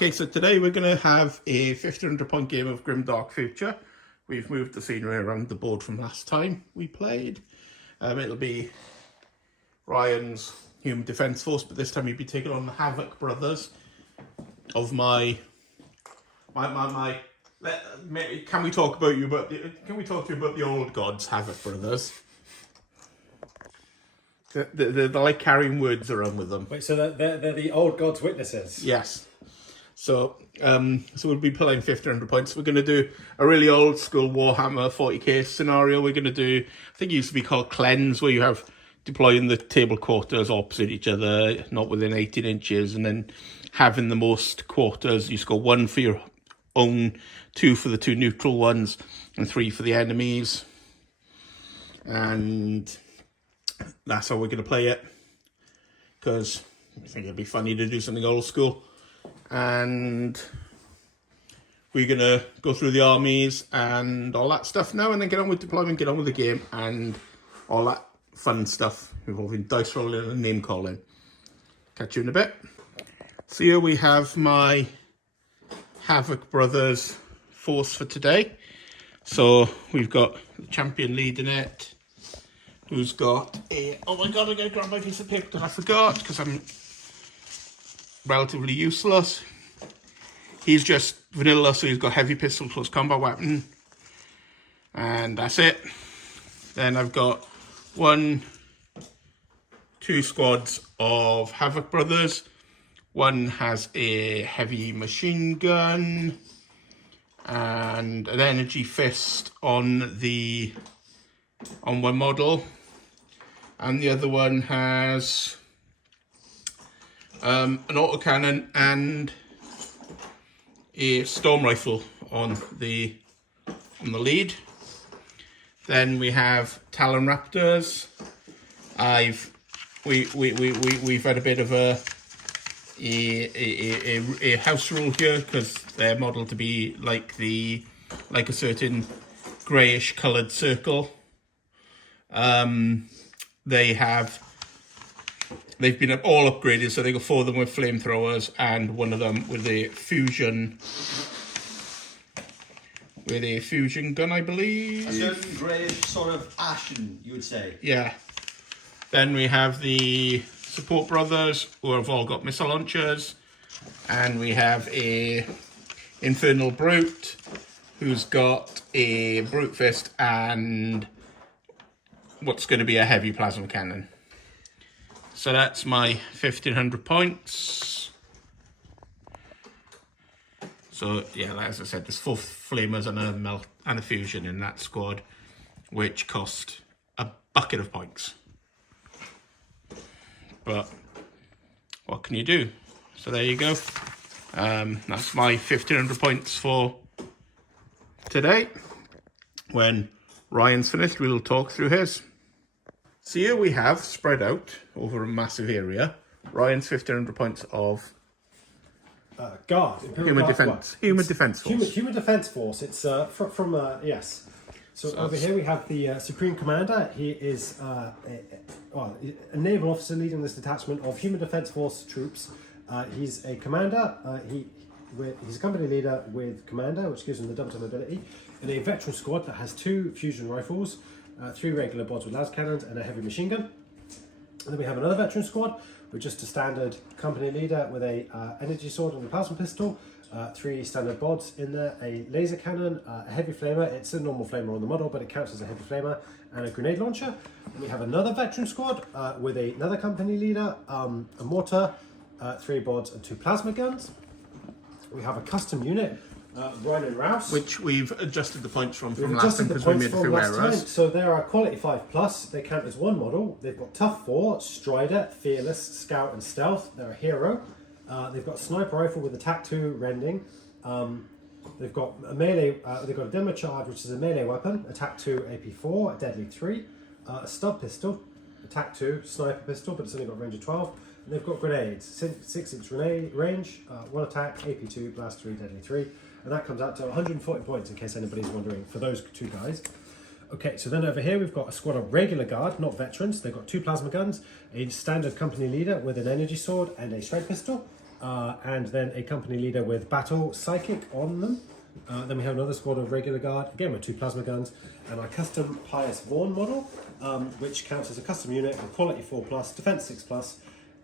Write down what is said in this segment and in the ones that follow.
Okay, so today we're going to have a 1500 point game of Grimdark Future. We've moved the scenery around the board from last time we played. It'll be Ryan's Human Defence Force, but this time he'll be taking on the Havoc Brothers of my. Can we talk to you about the old gods, Havoc Brothers? They're like carrying words around with them. Wait, so they're the old gods' witnesses? Yes. So we'll be playing 1500 points. We're going to do a really old school Warhammer 40k scenario. We're going to do, I think it used to be called Cleanse, where you have deploying the table quarters opposite each other, not within 18 inches, and then having the most quarters. You score 1 for your own, 2 for the 2 neutral ones, and 3 for the enemies. And that's how we're going to play it, because I think it'd be funny to do something old school. And we're going to go through the armies and all that stuff now, and then get on with deployment, get on with the game, and all that fun stuff involving dice rolling and name calling. Catch you in a bit. So here we have my Havoc Brothers force for today. So we've got the champion leading it, who's got a... Oh my god, I gotta grab my piece of paper because I forgot, because I'm relatively useless. He's just vanilla, so he's got heavy pistol plus combat weapon. And that's it. Then I've got 2 squads of Havoc Brothers. One has a heavy machine gun and an energy fist on one model. And the other one has an autocannon and a storm rifle on the lead. Then we have Talon Raptors. We've had a bit of a house rule here, because they're modelled to be like a certain greyish coloured circle. They've been all upgraded, so they got 4 of them with flamethrowers and 1 of them with a fusion gun, I believe. A certain greyish sort of ashen, you would say. Yeah. Then we have the Support Brothers, who have all got missile launchers, and we have a Infernal Brute, who's got a Brute Fist and what's going to be a heavy plasma cannon. So that's my 1500 points. So yeah, as I said, there's 4 flamers and a fusion in that squad, which cost a bucket of points. But what can you do? So there you go. That's my 1500 points for today. When Ryan's finished, we'll talk through his. So here we have, spread out over a massive area, Ryan's 1500 points of Human Defence Force. Human Defence Force. It's yes. So over here we have the Supreme Commander. He is a naval officer leading this detachment of Human Defence Force troops. He's a commander. He's a company leader with commander, which gives him the double ability, and a veteran squad that has 2 fusion rifles, 3 regular bods with las cannons, and a heavy machine gun. And then we have another veteran squad with just a standard company leader with a energy sword and a plasma pistol, 3 standard bods in there, a laser cannon, a heavy flamer. It's a normal flamer on the model, but it counts as a heavy flamer, and a grenade launcher. And we have another veteran squad with another company leader, a mortar, 3 bods, and 2 plasma guns. We have a custom unit, Ryan and Rouse, which we've adjusted the points from last time, because we made a few errors. So they're a quality 5+. They count as 1 model. They've got Tough 4, Strider, Fearless, Scout, and Stealth. They're a hero. They've got Sniper Rifle with Attack 2, Rending. They've got a melee. They've got a Demo Charge, which is a melee weapon, Attack 2, AP 4, a Deadly 3, a Stub Pistol, Attack 2, Sniper Pistol, but it's only got range of 12. And they've got grenades, 6-inch range, 1 attack, AP 2, Blast 3, Deadly 3. And that comes out to 140 points, in case anybody's wondering, for those 2 guys. Okay, so then over here we've got a squad of regular guard, not veterans. They've got 2 plasma guns, a standard company leader with an energy sword and a strength pistol. and then a company leader with battle psychic on them. Then we have another squad of regular guard, again with 2 plasma guns, and our custom Pious Vaughn model, which counts as a custom unit with quality 4+, defense 6+,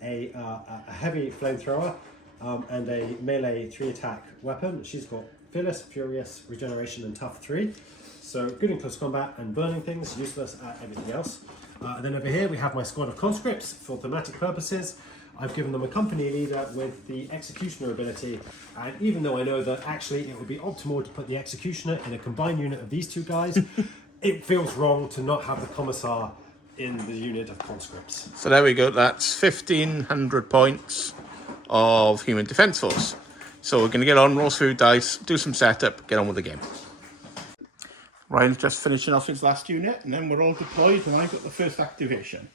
a heavy flamethrower, and a melee 3 attack weapon. She's got Fearless, Furious, Regeneration, and Tough 3. So good in close combat and burning things, useless at everything else. And then over here we have my squad of conscripts for thematic purposes. I've given them a company leader with the executioner ability, and even though I know that actually it would be optimal to put the executioner in a combined unit of these 2 guys, it feels wrong to not have the commissar in the unit of conscripts. So there we go. That's 1,500 points of Human Defence Force. So we're going to get on, roll through dice, do some setup, get on with the game. Ryan's just finishing off his last unit, and then we're all deployed, and I've got the first activation.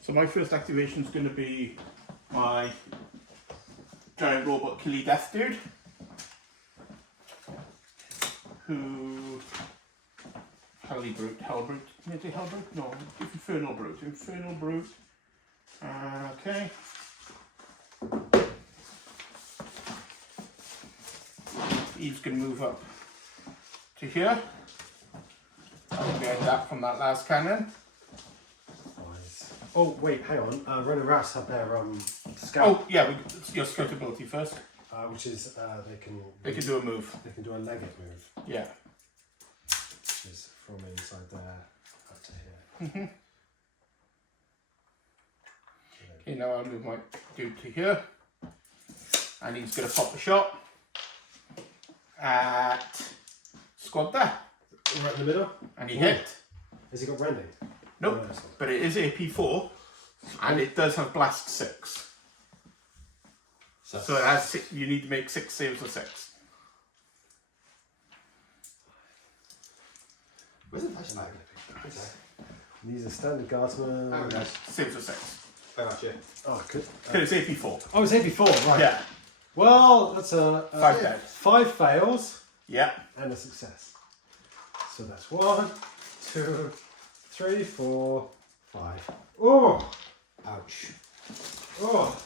So my first activation is going to be my giant robot killy death dude, who Hellbrute, can I say Hellbrute? No, Infernal Brute. Okay. He's going to move up to here. I'll get that from that last cannon. Oh wait, hang on. Ren and Ras have their scout. Oh yeah, your scout ability first. Which is They can do a move. They can do a legate move. Yeah. Which is from inside there up to here. Okay, now I'll move my dude to here, and he's going to pop a shot at squad there, Right in the middle. and he hit. Has he got rending? Nope, No, it's not. but it is AP4, and it does have blast 6. So it has 6, you need to make 6 saves of 6. Where's the flashlight? These are standard guardsmen. Oh, yes. Saves of 6. I got you. Oh, good. Because it's AP4. Oh, it's 84, right. Yeah. Well, that's a 5 dead. 5 fails Yeah. and a success. So that's 1, 2, 3, 4, 5. Oh! Ouch. Oh!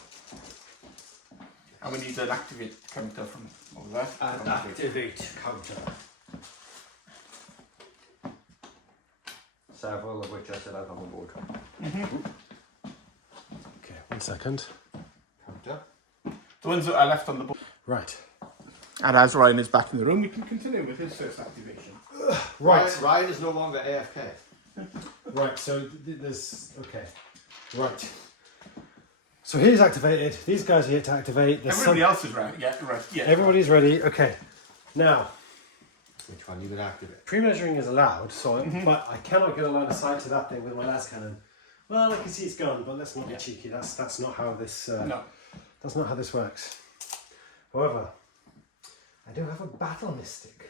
And we need an activate counter from over there. And activate counter. Several of which I said I'd have on board. Okay, 1 second. Counter. The ones that are left on the board. Right. And as Ryan is back in the room, we can continue with his first activation. Right. Ryan is no longer AFK. Right, so there's... Okay. Right. So he's activated. These guys are yet to activate. There's Everybody else is right. Yeah, right. Yeah. Everybody's ready. Okay. Now, Which one are you going to activate? pre-measuring is allowed, so but I cannot get a line of sight to that thing with my last cannon. Well, I can see it's gone, but let's not be cheeky. That's not how this. No. That's not how this works. However, I do have a battle mystic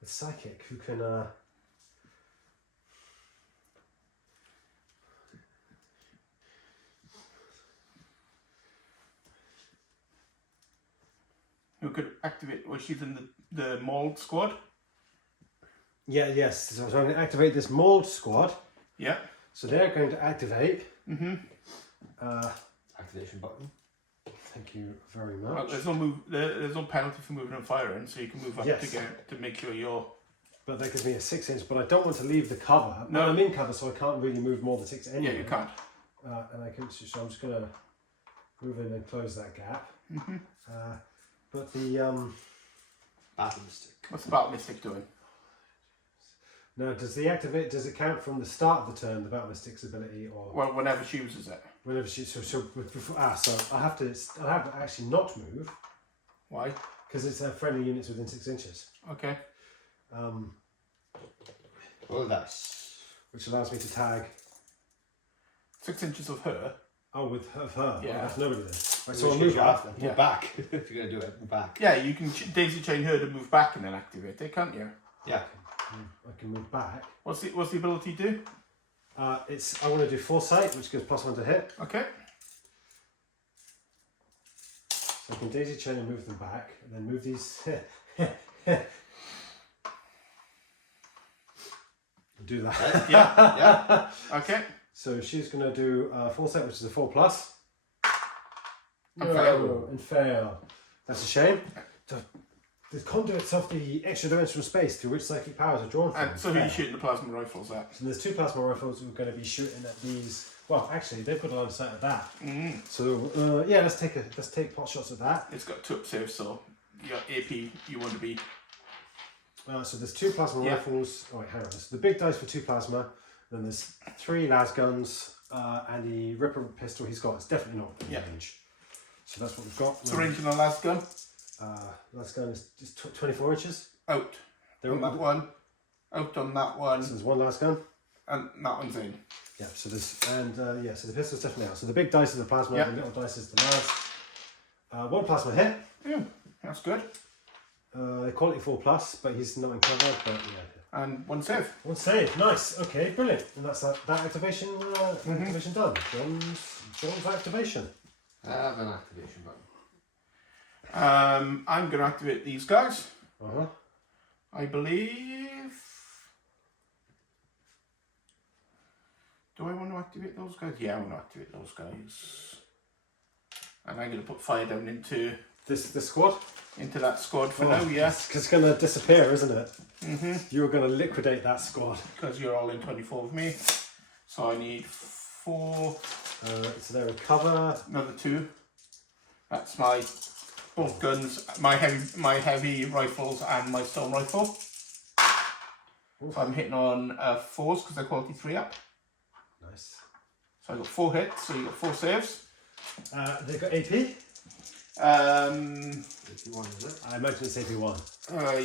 with psychic who can. Who could activate? Well, she's in the mauled squad. Yeah. Yes. So I'm going to activate this mold squad. Yeah. So they're going to activate. Activation button. Thank you very much. Well, there's no move. There's no penalty for moving and firing, so you can move up to make sure you're. But that gives me a 6 inch. But I don't want to leave the cover. No. I'm in cover, so I can't really move more than 6 anyway. Yeah, you can't. And I can. So I'm just going to move in and close that gap. But the Battle stick. What's the battle mystic doing? now does it count from the start of the turn, the battle mystic's ability, or Well, whenever she uses it. whenever she so before, so I'll have to actually not move Why? because it's friendly units within 6 inches, Okay. Oh, that's... which allows me to tag 6 inches of her. with her. Yeah. Oh, that's nobody then. Right, So so I'll move off. back. Move back. If you're going to do it, move back. Yeah, you can daisy chain her to move back and then activate it, can't you? Yeah. I can move back. What's the ability do? I want to do foresight, which gives +1 to hit. Okay. So I can daisy chain and move them back, and then move these. Do that. Yeah. Okay. So she's going to do a full set, which is a 4+. And fail. And fail. That's a shame. The conduits of the extra dimensional space through which psychic powers are drawn from. And so who are you shooting the plasma rifles at? So there's 2 plasma rifles we're going to be shooting at these. Well, actually, they've got a line of sight of that. So yeah, let's take pot shots at that. It's got 2 up saves, so you got AP. You want to be. So there's 2 plasma rifles. Oh wait, hang on. So the big dice for 2 plasma. Then there's 3 las guns and the Ripper pistol he's got. It's definitely not in range. So that's what we've got. So range on the last gun. Last gun is just 24 inches. Out. On that one. Out on that one. So there's 1 last gun. And that one's in. Yeah. So there's so the pistol's definitely out. So the big dice is the plasma. The little dice is the las. 1 plasma hit. Yeah, that's good. They call it 4+, but he's not in cover. But yeah. And 1 save. 1 save. Nice. Okay. Brilliant. And that's that activation. Activation done. John's activation. I have an activation button. I'm going to activate these guys. I believe. Do I want to activate those guys? Yeah, I want to activate those guys. And I'm going to put fire down into this squad. Into that squad for now. Yeah, because it's going to disappear, isn't it? You're going to liquidate that squad because you're all in 24 with me. So I need 4. So they're in cover. Another 2. That's my both guns, my heavy rifles and my stone rifle. So I'm hitting on 4s because they're quality 3 up. Nice. So I got 4 hits, so you got 4 saves. They've got AP. AP1, is it? I imagine it's AP1.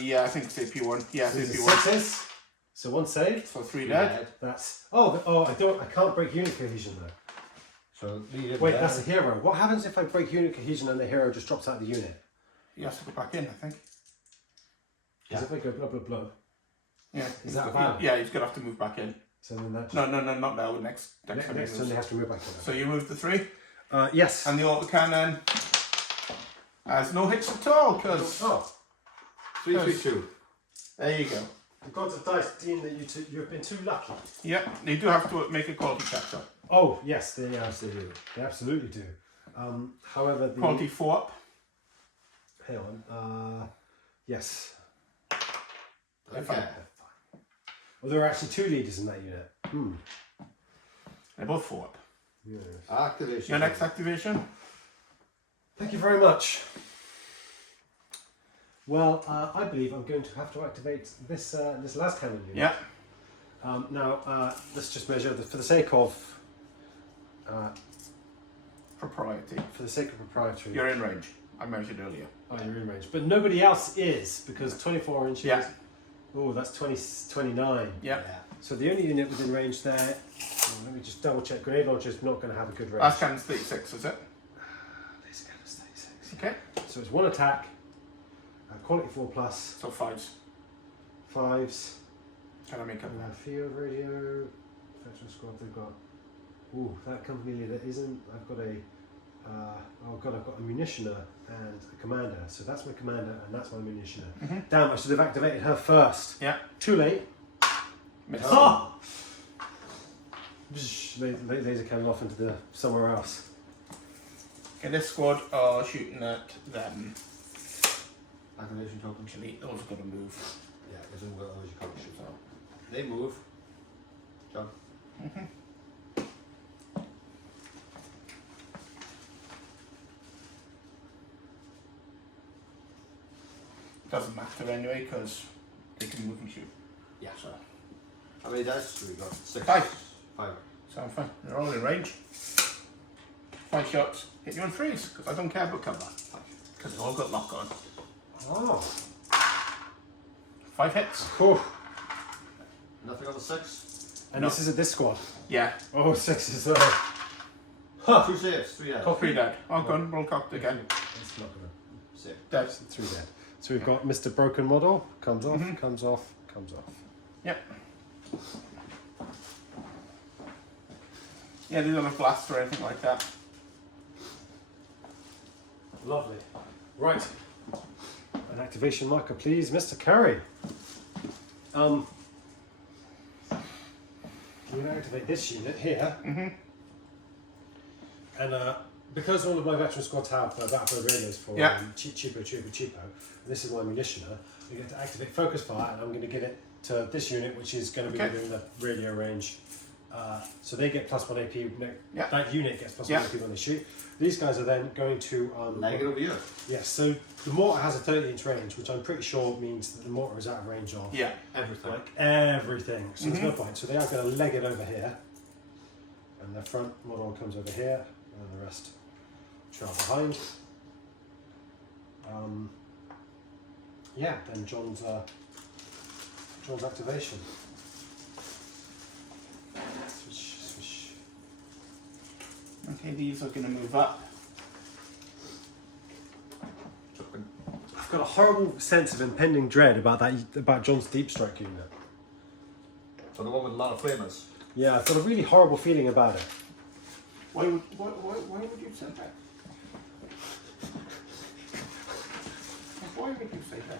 Yeah, I think it's AP1. Yeah, So it's it's AP1. 6s. So 1 save. So 3 dead. That's I can't break unit cohesion though. So wait, that's a hero. What happens if I break unit cohesion and the hero just drops out of the unit? He has to go back in, I think. Because if I go blah blah blah. Yeah. Is that valid? Yeah, he's gonna have to move back in. So then that No, not now. Next time they have to move back in. So you move the 3. Yes. And the autocannon has no hits at all because 3-3-2. there you go. The gods of dice deem that you've been too lucky. Yep, they do have to make a quality check though. Oh yes, they do. They absolutely do. However, the Quality 4 up. hang on. Yes. Okay. Well, there are actually 2 leaders in that unit. They're both 4 up. Yes. Activation. Your next activation? Thank you very much. Well, I believe I'm going to have to activate this las cannon unit. Yeah. Now, let's just measure for the sake of Propriety. for the sake of proprietary. You're in range. I measured earlier. Oh, you're in range, but nobody else is because 24 inches. Yeah. Oh, that's 29. Yeah. So the only unit within range there. Let me just double check. Grenade launcher is not going to have a good range. Last cannon's 36, is it? This cannon's 36. Okay. So it's 1 attack. Quality 4+. So 5s. 5s. Can I make up? Field radio. Veteran squad. They've got. Ooh, that company leader isn't. I've got a. I've got a munitioner and a commander. So that's my commander and that's my munitioner. Damn, I should have activated her first. Yeah. Too late. Miss. Oh! Laser cannon off into somewhere else. Okay, this squad are shooting at them. Activation token. Actually, those are going to move. Yeah, because then we'll always cover shoot. So they move. John. Doesn't matter anyway because they can move and shoot. Yeah. So how many dice do we got? 6. 5. 5. So I'm fine. They're all in range. 5 shots. Hit you on 3s because I don't care about cover. Because they've all got lock on. Oh. 5 hits. Cool. Nothing on the 6. And No. this is at this squad. Yeah. Oh, 6 is there. Huh. 2 saves. 3 dead. Top 3 dead. Oh, gun. Roll cocked again. It's not gonna. Save. Dead. 3 dead. So we've got Mr. Broken Model. Comes off, comes off, comes off. Yep. Yeah, they don't have blasts or anything like that. Lovely. Right. An activation marker, please, Mr. Curry. we're going to activate this unit here. And because all of my veteran squads have battlefield radios for cheapo, and this is my munitioner, we get to activate focus fire, and I'm going to give it to this unit, which is going to be doing the radio range. So they get +1 AP. That unit gets +1 AP when they shoot. These guys are then going to leg it over here. Yes. So the mortar has a 30-inch range, which I'm pretty sure means that the mortar is out of range of Everything. like everything. So there's no point. So they are going to leg it over here, and the front model comes over here, and the rest trail behind. Then John's activation. Switch. Okay, these are going to move up. I've got a horrible sense of impending dread about John's deep strike unit. So the one with a lot of flamers. Yeah, I've got a really horrible feeling about it. Why would you say that? Why would you say that?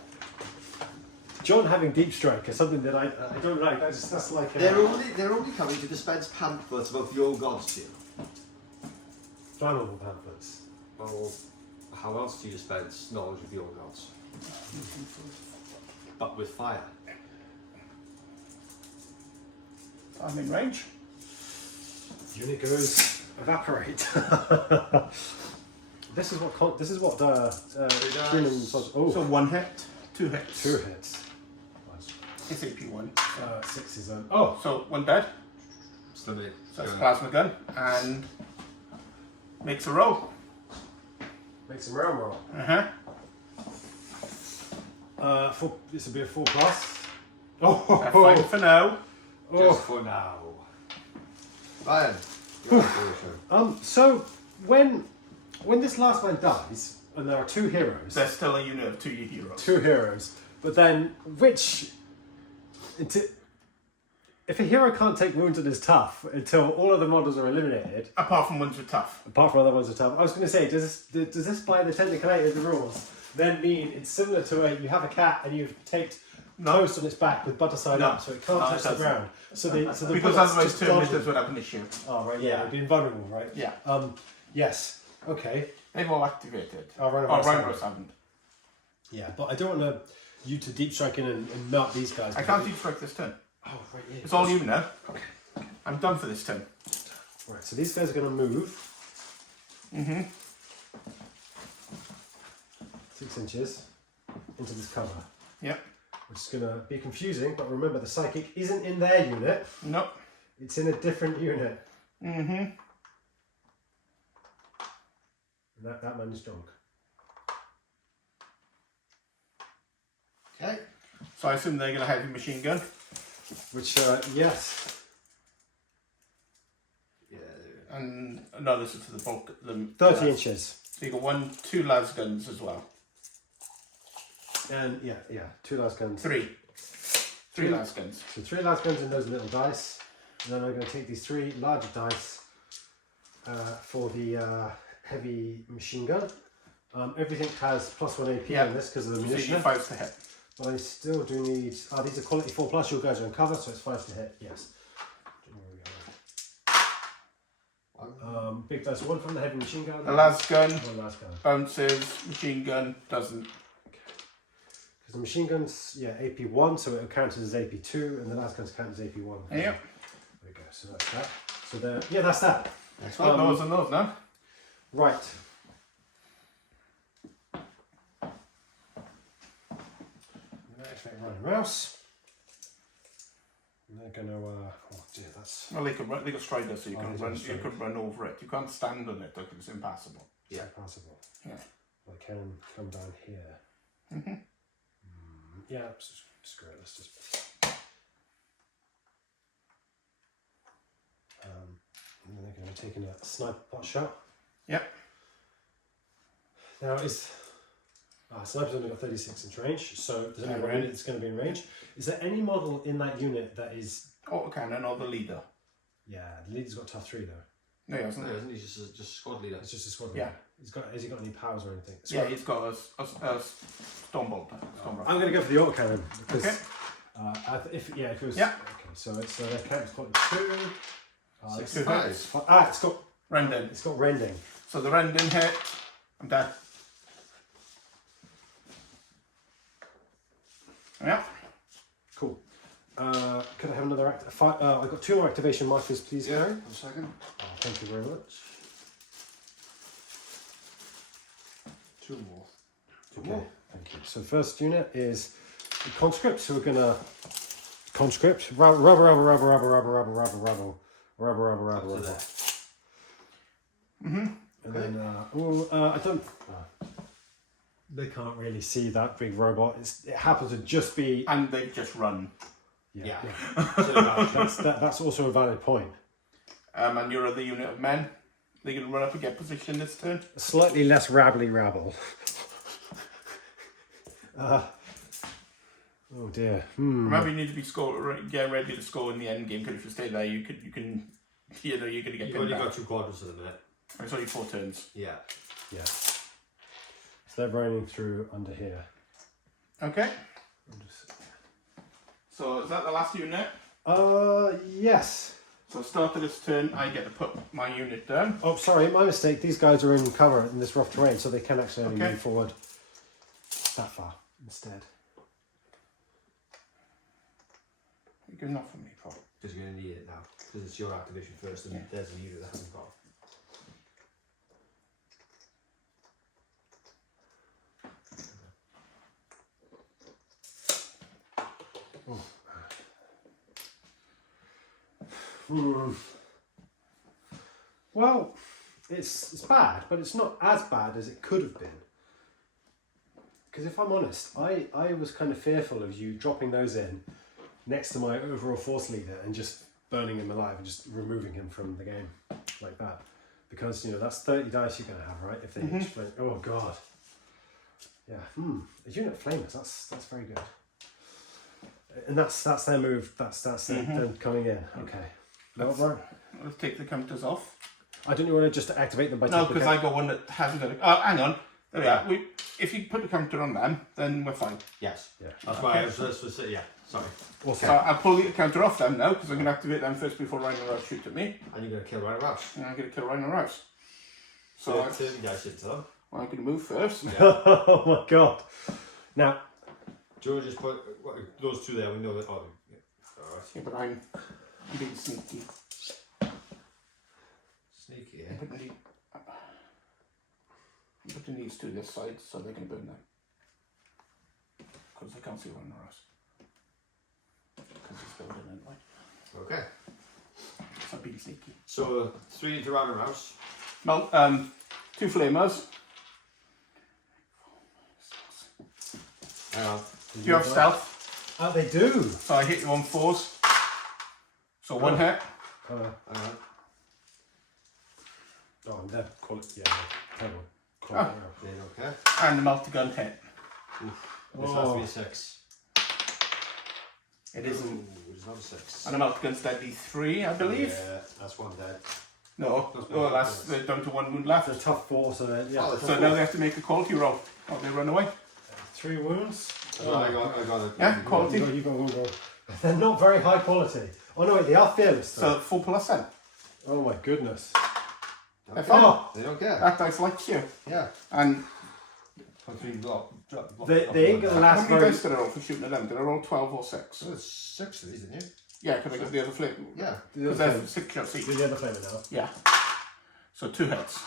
John having deep strike is something that I don't like. That's like They're only coming to dispense pamphlets about the old gods to you. flammable pamphlets. Well, how else do you dispense knowledge of the old gods? But with fire. I'm in range. Unit goes evaporate. This is what human sausage. Oh, So 1 hit, 2 hits. 2 hits. It's AP1. 6 is So 1 dead. So So it's plasma gun and makes a roll. makes him round roll. This will be a 4+. That's fine for now. just for now. Ryan, you're on your turn. So when this last man dies, and there are 2 heroes. There's still a unit of 2 heroes. 2 heroes, but then if a hero can't take wounded as tough until all of the models are eliminated, Apart from ones with tough. apart from other ones are tough. I was going to say, does this by the technicality of the rules then mean it's similar to you have a cat and you've taped toast on its back with butter side up so it can't touch the ground. So the Because bullets otherwise just 2 dodge meters it. would have an issue. Oh right, Yeah. it'd be invulnerable, right? Yeah. Yes. Okay. They've all activated. Oh, right, Rhinos haven't. Yeah, but I don't want you to deep strike in and melt these guys. I can't deep strike this turn. Oh right, yeah. It's all you now. I'm done for this turn. Right, so these guys are going to move. 6 inches into this cover. Yep. Which is going to be confusing, but remember the psychic isn't in their unit. Nope. It's in a different unit. And that man is drunk. Okay. So I assume they're going to have a machine gun. Which, yes. Yeah. And no, this is to the bulk. 30 inches. So you got 2 las guns as well. And yeah, 2 last guns. 3 las guns. So 3 last guns in those little dice. And then I'm going to take these 3 larger dice for the heavy machine gun. Everything has +1 AP on this because of the So you munition. need 5 to hit. But I still do need. These are quality 4+. You guys are on cover, so it's 5 to hit. Yes. Big dice. 1 from the heavy machine gun. The las gun 1 last gun. bounces. Machine gun doesn't. Because the machine gun's AP1, so it counts as AP2, and the last gun's counts as AP1. Yep. There we go. So that's that. So that's that. That's what those and those now. Right. Activate running mouse. And they're going to. Oh dear, that's. Well, they got strider, so you Oh, can he's run. got You strider. could run over it. You can't stand on it though, because it's impassable. Yeah. Possible. Yeah. I can come down here. Yeah, screw it. Let's just. And then they're going to be taking a sniper pot shot. Yep. Now sniper's only got 36-inch range, so there's only one Right. unit that's going to be in range. Is there any model in that unit that is? Autocannon or the leader. Yeah, the leader's got tough 3 though. No, he hasn't. No, isn't he just a squad leader? It's just a squad. Yeah. Has he got any powers or anything? Yeah, he's got a Stormbolt. Stormbolt. I'm going to go for the autocannon because Okay. If it was Yeah. okay, so their count is 22. 65. It's got Rending. It's got rending. So the rending hit. I'm dead. Yeah. Cool. Could I have another I've got 2 more activation markers, please, Gary. 1 second. Thank you very much. 2 more. Okay, thank you. So the first unit is the conscript. So we're gonna conscript rubber. Up to there. And then I don't. They can't really see that big robot. It happens to just be. And they just run. Yeah. That's also a valid point. And your other unit of men, they're going to run up and get position this turn. Slightly less rabbly rabble. Oh dear. Remember, you need to be get ready to score in the end game. Because if you stay there, you can, you're going to get You've pinned only back. got 2 quadrants at the minute. It's only 4 turns. Yeah. Yeah. So they're running through under here. Okay. So is that the last unit? Yes. So start of this turn, I get to put my unit down. Oh, sorry, my mistake. These guys are in cover in this rough terrain, so they can actually only Okay. move forward that far instead. You're good enough for me, Paul. Because you're going to need it now. Because it's your activation first, and there's a unit that hasn't got. Well, it's bad, but it's not as bad as it could have been. Because if I'm honest, I was kind of fearful of you dropping those in next to my overall force leader and just burning him alive and just removing him from the game like that. Because, that's 30 dice you're going to have, right? If they each flame. Oh, God. Yeah. A unit of flamers, that's very good. And that's their move. That's them coming in. Okay. No, right. Let's take the counters off. I don't want to just activate them by No, taking because I got one that hasn't got a... Oh, hang on. There we are. If you put the counter on them, then we're fine. Yes. Yeah. That's why I was just yeah. Sorry. Awesome. So I'll pull the counter off them now, because I'm going to activate them first before Rhino Rouse shoot at me. And you're going to kill Rhino Rouse. And I'm going to kill Rhino Rouse. So So 30 dice into them. I'm going to move first. Oh my God. Now, Do you want to just put those 2 there? We know that. Oh, yeah. Alright. Yeah, but I'm being sneaky. Sneaky, I'm eh? putting these to this side so they can burn them. Because I can't see Rhino Rouse. Because he's building it, right? Okay. So I'm being sneaky. So 3 into Rhino Rouse. Well, 2 flamers. Hang on. Do you have stealth? they do. So I hit you on 4s. So 1 hit. Hang on. Oh, and they're quality. Yeah, terrible. Quality. There you go, okay. And the multi-gun hit. This has to be a 6. It isn't. Ooh, it's not a 6. And the multi-gun's deadly 3, I believe. Yeah, that's 1 dead. No, they're down to 1 wound left. It's a tough 4, so yeah. Oh, So now they have to make a quality roll. Or they run away. 3 wounds. Oh, I got it. Yeah, quality. You got 1 roll. They're not very high quality. Oh no, wait, they are fearless. Though. So 4 plus then. Oh my goodness. They're fine. They don't care. That dice likes you. Yeah. And They ain't gonna how last many very. dice did I roll for shooting at them? Did I roll 12 or 6? So it's 6 of these, didn't you? Yeah, because I got the other flame. Yeah. Because they're 6 shots each. Do the other flavor now. Yeah. So 2 hits.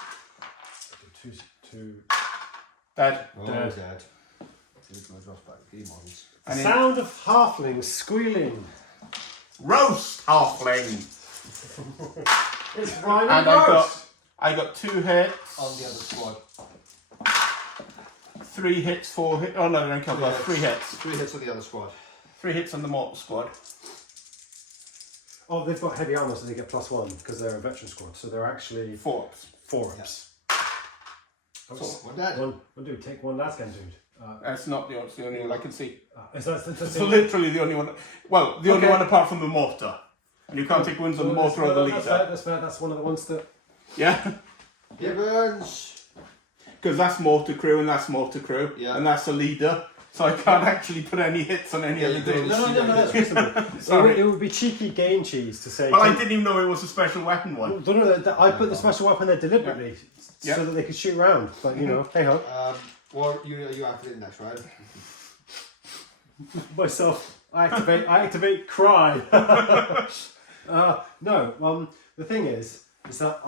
2. Dead. Oh, Dead. dead. Here's my drop back. Demons. The And sound of halflings squealing. roast halfling. It's Rhino And Roast. I got 2 hits. On the other squad. 3 hits, 4 hits. Oh no, they don't count. 3 hits. 3 hits on the other squad. 3 hits on the mortal squad. Oh, they've got heavy armor, so they get +1 because they're a veteran squad. So they're actually 4 ups. 4 ups. So, 1 dead. One dude, take 1 last gun, dude. That's not the only one I can see. Is that It's literally the only one. Well, the only one apart from the mortar. And you can't take wounds on the mortar or the leader. That's fair. That's one of the ones that. Yeah. Gibbons. Because that's mortar crew and that's mortar crew. Yeah. And that's a leader. so I can't actually put any hits on any of the things. No, that's reasonable. Sorry. It would be cheeky game cheese to say. Well, I didn't even know it was a special weapon one. No, I put the special weapon there deliberately so that they could shoot around. But you know, hey ho. Well, you activate next, right? Myself, I activate cry. No, the thing is that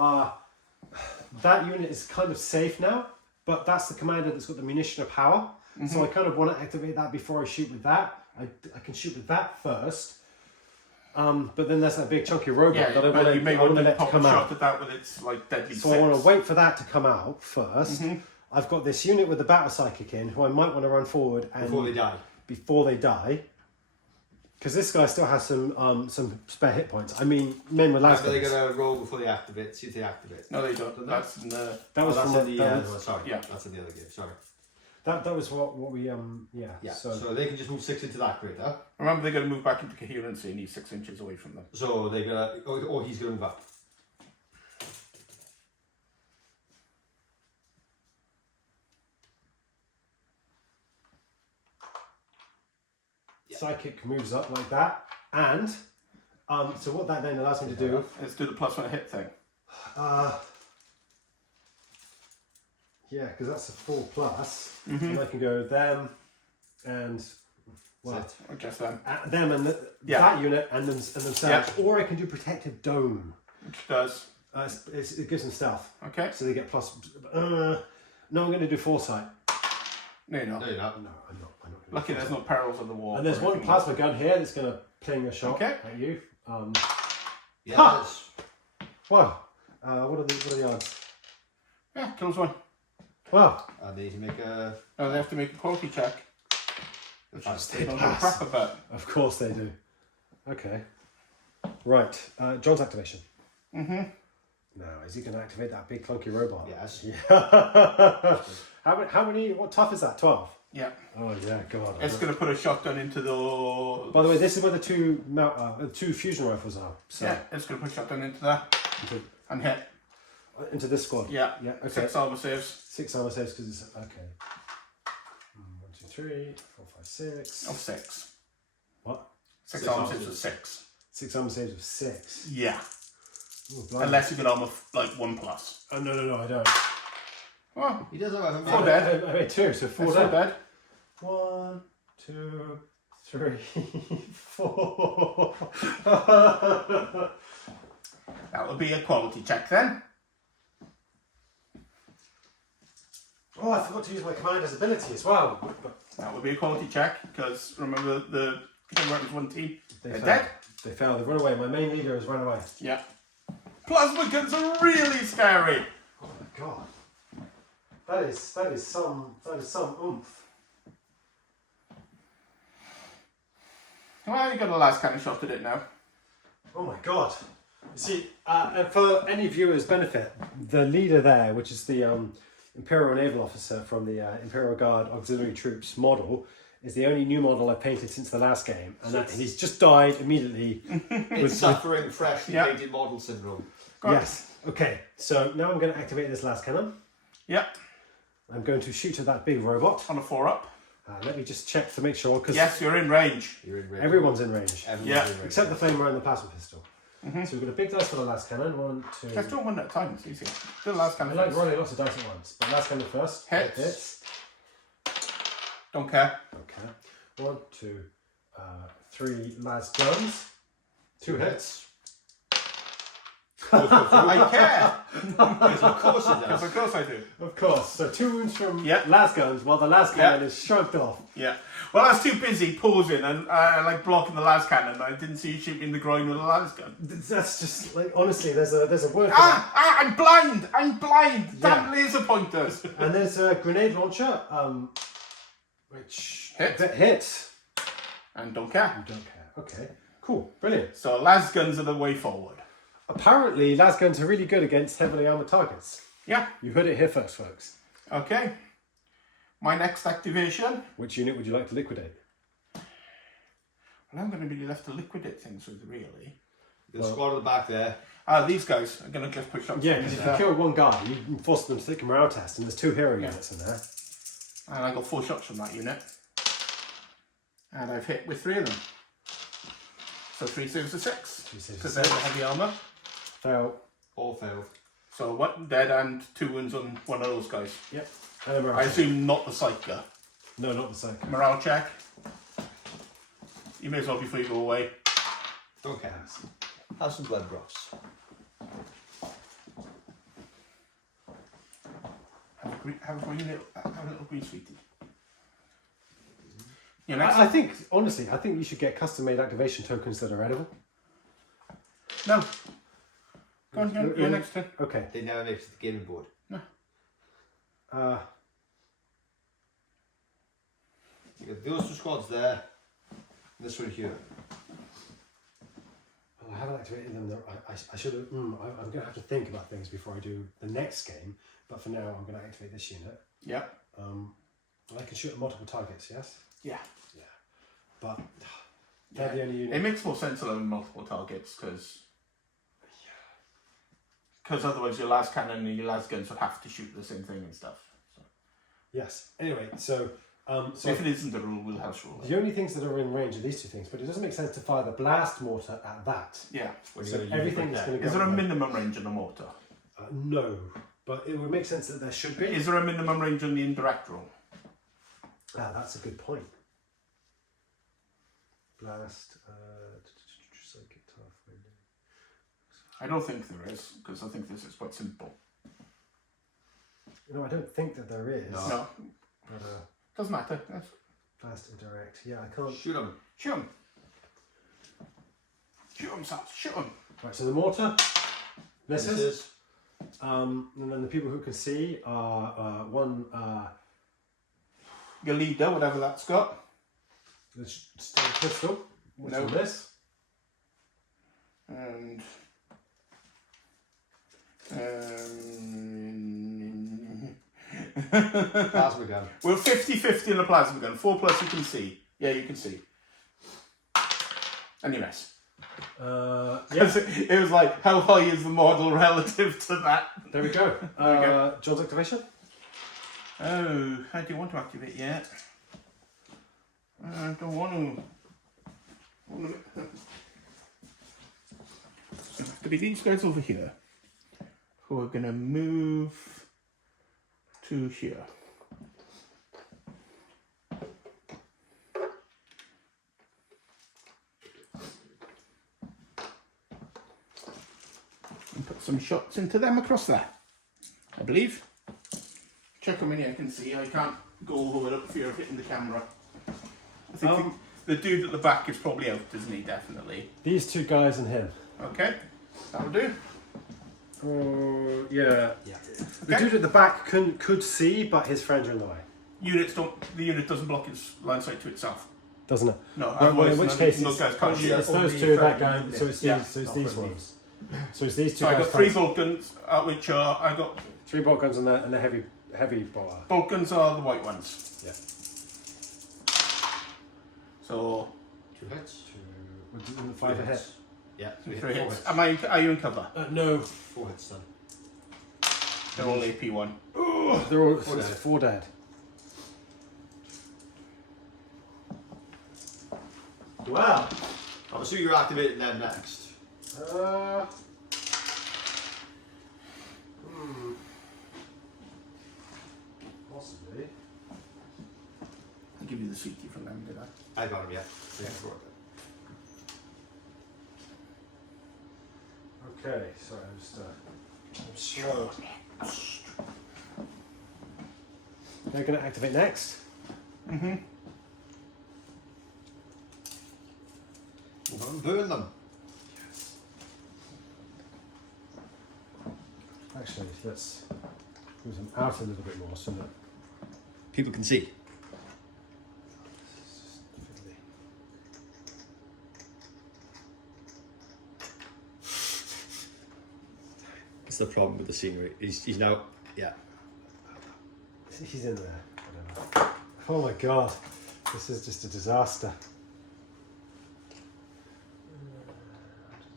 that unit is kind of safe now, but that's the commander that's got the munition of power. So I kind of want to activate that before I shoot with that. I can shoot with that first. But then there's that big chunky robot that I want to let come out. Shot at that with its like deadly. So I want to wait for that to come out first. I've got this unit with the battle psychic in, who I might want to run forward and before they die, because this guy still has some spare hit points. I mean, men with last. Are they gonna roll before they activate? See if they activate. No, they don't. That's in the. That was that's from in the. Sorry. Yeah, that's in the other game. Sorry. That was what we Yeah. So they can just move 6 into that crater. Remember, they're going to move back into coherency, and he's 6 inches away from them. So they're gonna, or he's gonna move up. psychic moves up like that, and so what that then allows me to do. Let's do the +1 hit thing. Yeah, because that's a 4+, and I can go them and Or just them. Them and that unit and themselves, or I can do protective dome, Which does. It gives them stealth. Okay. So they get plus. No, I'm going to do foresight. No, you're not. No, you're not. No, I'm not. Lucky there's no perils of the war. And there's one plasma gun here that's going to ping a shot at you. Yeah. Wow. What are the odds? Yeah, kills one. Wow. And they need to make a. No, they have to make a quality check. They don't pass. crap about. Of course they do. Okay. Right. John's activation. Now, is he going to activate that big clunky robot? Yes. Yeah. How many? What tough is that? 12. Yeah. Oh yeah, God. It's going to put a shotgun into the. By the way, this is where the two fusion rifles are. So Yeah, it's going to put a shotgun into that and hit. Into this squad. Yeah. Yeah. Okay. 6 armor saves. 6 armor saves because it's okay. 1, 2, 3, 4, 5, 6. Of 6. What? 6 armor saves of 6. 6 armor saves of 6. Yeah. Ooh, unless you get armor like 1+. Oh no, I don't. Oh, he does have 4 dead. I made 2, so 4 dead. 1, 2, 3, 4. That would be a quality check then. Oh, I forgot to use my commander's ability as well. That would be a quality check because remember the weapons 1 team. They're failed. dead. They failed. They've run away. My main leader has run away. Yeah. Plasma guns are really scary. Oh my God. That is some oomph. Well, you got a last cannon shot at it now. Oh my God. You see, and for any viewer's benefit, the leader there, which is the Imperial Naval Officer from the Imperial Guard Auxiliary Troops model, is the only new model I've painted since the last game, and he's just died immediately. It's suffering freshly painted model syndrome. Yes. Okay. So now I'm going to activate this last cannon. Yep. I'm going to shoot at that big robot. On a 4-up. Let me just check to make sure, because yes, you're in range. Everyone's in range. Everyone's in range. Except the flamer and the plasma pistol. So we've got a big dice for the last cannon. 1, 2. Let's do it one at a time. It's easier. Do the last cannon. I like first. rolling lots of dice at once. But last cannon first. Hits. Don't care. Okay. 1, 2, 3 last guns. 2 hits. I care. Of course it does. Of course I do. Of course. So 2 wounds from last guns, while the last cannon is shrugged off. Yeah. Well, I was too busy pausing and like blocking the last cannon. I didn't see you shoot me in the groin with the last gun. That's just like, honestly, there's a word for that. I'm blind. I'm blind. Damn laser pointers. And there's a grenade launcher, which hits. And don't care. You don't care. Okay. Cool. Brilliant. So las guns are the way forward. Apparently, las guns are really good against heavily armored targets. Yeah. You heard it here first, folks. Okay. My next activation. Which unit would you like to liquidate? Well, I'm going to be left to liquidate things with, really. The squad at the back there. These guys are going to just push up. Yeah, because if you kill one guy, you can force them to take a morale test, and there's 2 hero units in there. And I got 4 shots from that unit. And I've hit with 3 of them. So 3 saves a 6. saves Because a they're the 6. heavy armour. Fail. All failed. So 1 dead and 2 wounds on one of those guys. Yep. And a morale I check. assume not the Psyker. No, not the same. Morale check. You may as well before you go away. Okay. Have some blood drops. Have a little green sweetie. You're next. I think, honestly, you should get custom-made activation tokens that are edible. No. Go on, you're next turn. Okay. They never make it to the gaming board. No. You got those 2 squads there. And this one here. I haven't activated them. I should have. I'm going to have to think about things before I do the next game. But for now, I'm going to activate this unit. Yep. And I can shoot at multiple targets. Yes. Yeah. Yeah. But they're the only unit. It makes more sense of having multiple targets because otherwise your last cannon and your last guns would have to shoot the same thing and stuff. So. Yes. Anyway, so if it isn't a rule, we'll house rule it. the only things that are in range are these 2 things, but it doesn't make sense to fire the blast mortar at that. Yeah. So everything is going to go. Is there a minimum range on a mortar? No, but it would make sense that there should be. Is there a minimum range on the indirect rule? That's a good point. Blast. Psychic tough window. I don't think there is because I think this is quite simple. I don't think that there is. No. But Doesn't matter. Yes. blast indirect. Yeah, I can't. Shoot them. Shoot him. Shoot him, Sats. Shoot him. Right, so the mortar misses. Misses. And then the people who can see are one. Your leader, whatever that's got. The stone crystal. Which No. will miss. And Plasma gun. we're 50-50 on a plasma gun. 4+ you can see. Yeah, you can see. And you miss. Yeah. It was like, how high is the model relative to that? There we go. There we go. John's activation. Oh, I do want to activate yet. I don't want to. So to be these guys over here, who are going to move to here. And put some shots into them across there, I believe. Check them in here, I can see. I can't go all the way up for fear of hitting the camera. I think the dude at the back is probably out, isn't he? Definitely. These 2 guys and him. Okay, that'll do. Yeah. Yeah. The dude at the back could see, but his friends are in the way. The unit doesn't block its line sight to itself. Doesn't it? No, Well, otherwise in which those case guys can't shoot. it's those Only 2, that friendly guy, so it's Yeah. these, so it's Not these friendly. ones. So it's these 2 So I guys. got 3 bolt guns, which are I got 3 bolt guns and a heavy bar. bolt guns are the white ones. Yeah. So 2 hits. 5 a hit. Yeah. 3 4 hits. hits. Are you in cover? No. 4 hits then. They're all AP1. They're all 4 dead. 4 dead. Wow. I'm assuming you're activating them next. Possibly. I'll give you the sweetie from them, did I? I got him, yeah. Yeah. Okay, sorry, I'm just I'm slow. They're going to activate next. Mm-hmm. Burn them. Actually, let's move them out a little bit more so that People can see. That's the problem with the scenery. He's now, yeah. he's in there. Whatever. Oh my god, this is just a disaster.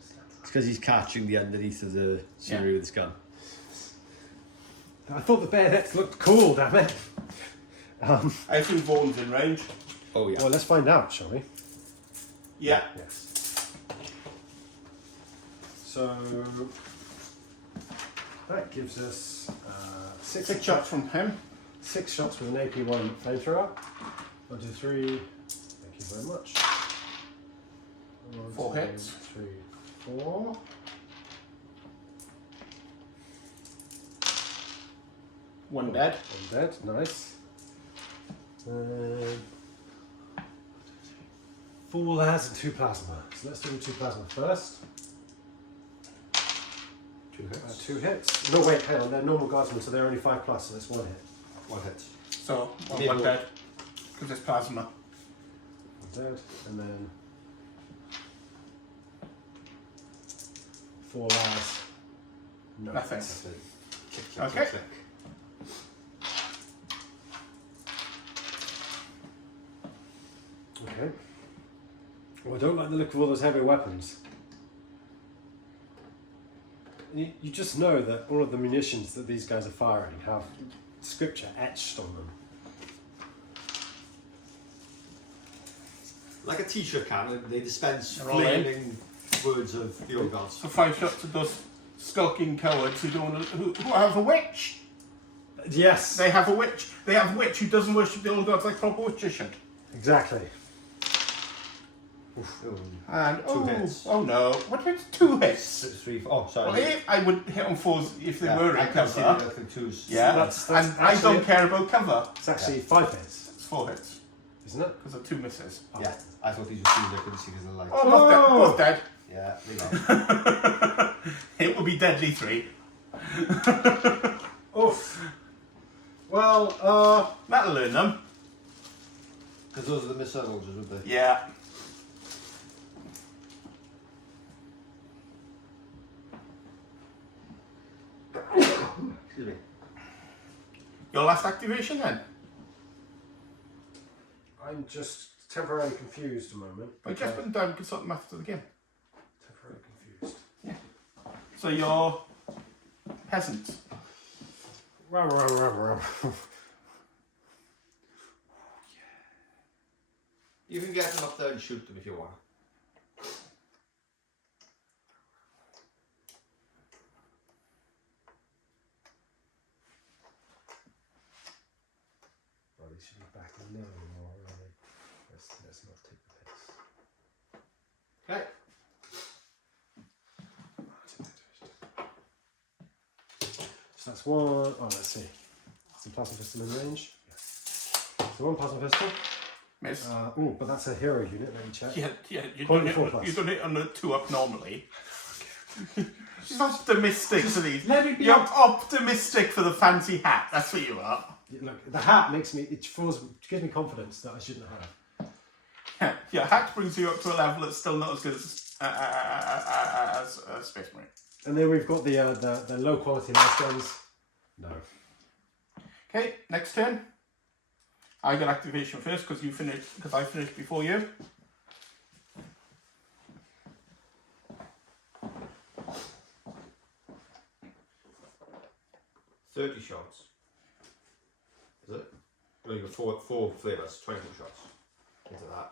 It's because he's catching the underneath of the scenery with his gun. I thought the bayonets looked cool, damn it. I have 2 Vaughns in range. Oh yeah. Well, let's find out, shall we? Yeah. Yes. So that gives us Six shots from him. 6 shots with an AP1 flamethrower. 1, 2, 3. Thank you very much. 1, 4 2, hits. 3, 4. One dead. 1 dead. Nice. 4 lads and 2 plasma. So let's do the 2 plasma first. 2 hits. 2 hits. No, wait, hang on. They're normal guardsmen, so they're only 5 plus, so that's 1 hit. 1 hit. So one dead. Because it's plasma. 1 dead, and then 4 lads. No. Nothing. That's it. Click, Okay. click, click. Okay. Well, I don't like the look of all those heavy weapons. You just know that all of the munitions that these guys are firing have scripture etched on them. Like a t-shirt can, they dispense They're all in. flaming words of the old gods. So 5 shots of those skulking cowards who don't who have a witch. Yes, They have a witch. They have a witch who doesn't worship the old gods like proper witches should. exactly. And Two hits. oh no! What about 2 hits? 3, 4. Oh, sorry. Well, I would hit on 4s if they were in I can see cover. the 2s. Yeah, That's and I actually don't it. care about cover. It's actually 5 hits, It's 4 hits isn't it? because of 2 misses. Yeah, I thought these were 2s, I couldn't see because of the light. Oh, both dead. Yeah, they go. It would be deadly 3. Oof. Well, That'll learn them. Because those are the missile soldiers, weren't they? Yeah. Excuse me. Your last activation then? I'm just temporarily confused a moment. I just put them down consult them after the game. Temporarily confused. So you're peasants. Rum, rum, rum, rum. You can get them up there and shoot them if you want. Well, they should be back in there anymore, are they? Let's not take the piss. Okay. So that's 1. Oh, let's see. Some plasma pistol in range. So 1 plasma pistol. Miss. Oh, but that's a hero unit. Let me check. Yeah, you're Point doing, 4 it, plus. you're doing it on a 2 up normally. She's optimistic for these. let me be You're op- optimistic for the fancy hat. That's what you are. Look, the hat makes me. It gives me confidence that I shouldn't have. Yeah, your hat brings you up to a level that's still not as good as Space Marine. And then we've got the low quality last guns. No. Okay, next turn. I got activation first because I finished before you. $30 shots. Is it? No, you got four flavors, 24 shots into that.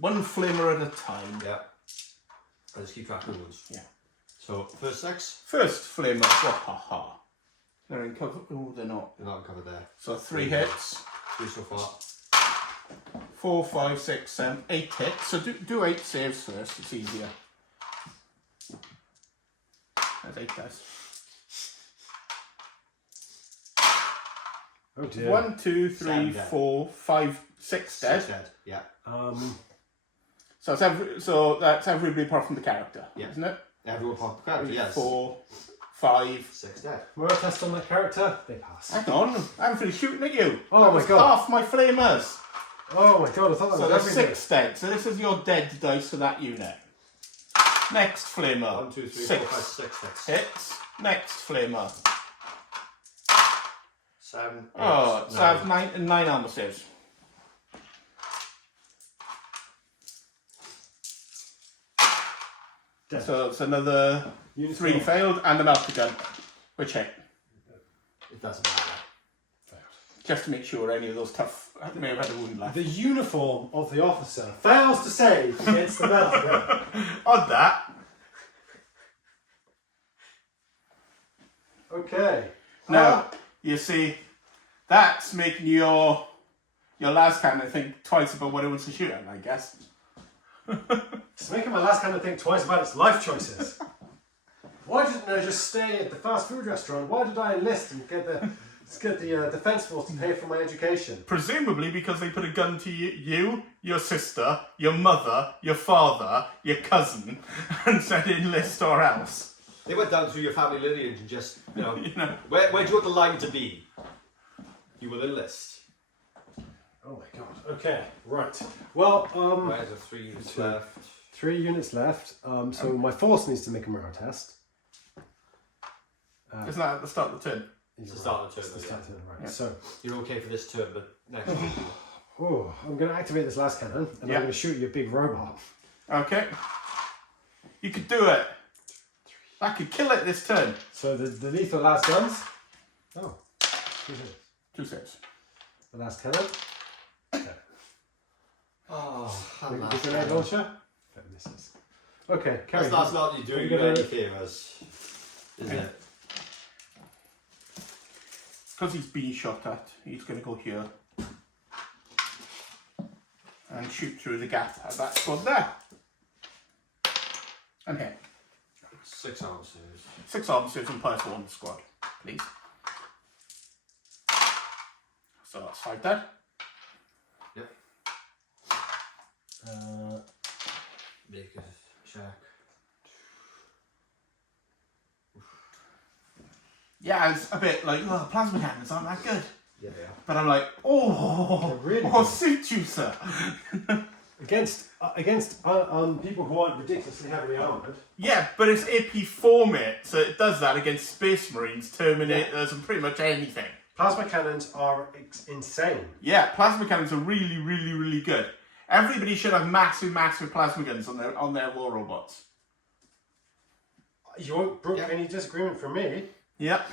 One flamer at a time. Yeah. I just keep track of the wounds. Yeah. So, first 6, First flamer. Wahaha. They're in cover. Oh, they're not. they're not covered there. So 3 hits. 3 so far. 4, 5, 6, 7, 8 hits. So do 8 saves first. It's easier. That's 8 dice. Oh dear. 1, 2, 3, 7 dead. 4, 5, 6 dead. 6 dead. Yeah. So that's everybody apart from the character, Yeah. isn't it? Everyone popped the character, yes. 4, 5. 6 dead. Moral test on that character. They pass. Hang on, I'm finished shooting at you. Oh That my was God. half my flamers. Oh my god! I thought that So was there's everything. 6 dead. So this is your dead dice for that unit. Next flamer. 1, 2, 3, 6 4, 5, 6 hits. hits. Next flamer. 7, 8, Oh, so I have 9. 9 armor saves. Dead. So it's another Unit 3 4. failed and the melter gun, which hit. If that's about it. Just to make sure any of those tough may have had a wound left. The uniform of the officer fails to save against the meltdown. Odd that. Okay. Now, you see, that's making your last cannon think twice about what it wants to shoot at, I guess. It's making my last cannon think twice about its life choices. Why didn't I just stay at the fast food restaurant? Why did I enlist and get the defence force to pay for my education? Presumably because they put a gun to you, your sister, your mother, your father, your cousin, and said enlist or else. They went down through your family lineage and just, where do you want the line to be? You will enlist. Oh my god. Okay, right. Well, Right, there's 3 units left. 3 units left. So my force needs to make a mirror test. Isn't that at the start of the turn? It's the start of the turn. It's the start of the turn, right. Yeah. So, You're okay for this turn, but next turn. I'm going to activate this last cannon, and Yeah. I'm going to shoot you a big robot. Okay. You could do it. That could kill it this turn. So the lethal last guns. Oh, 2 hits. 2 6. The last cannon. Okay. Oh, The grenade launcher. That misses. Okay, carry. that's not you doing Are you any gonna- favours, is it? Because he's being shot at, he's going to go here and shoot through the gap at that spot there. And hit. 6 ounces. 6 officers and plus 1 squad, please. So that's 5 dead. Yep. Make a check. Yeah, it's a bit like, oh, plasma cannons aren't that good. Yeah, they are. But I'm like, oh, They're really oh, good. suit you, sir. Against people who aren't ridiculously heavily armoured. Yeah, but it's AP4, mate, so it does that against Space Marines, Terminators, and pretty much anything. Plasma cannons are insane. Yeah, plasma cannons are really, really, really good. Everybody should have massive, massive plasma guns on their war robots. You won't brook any disagreement from me. Yep.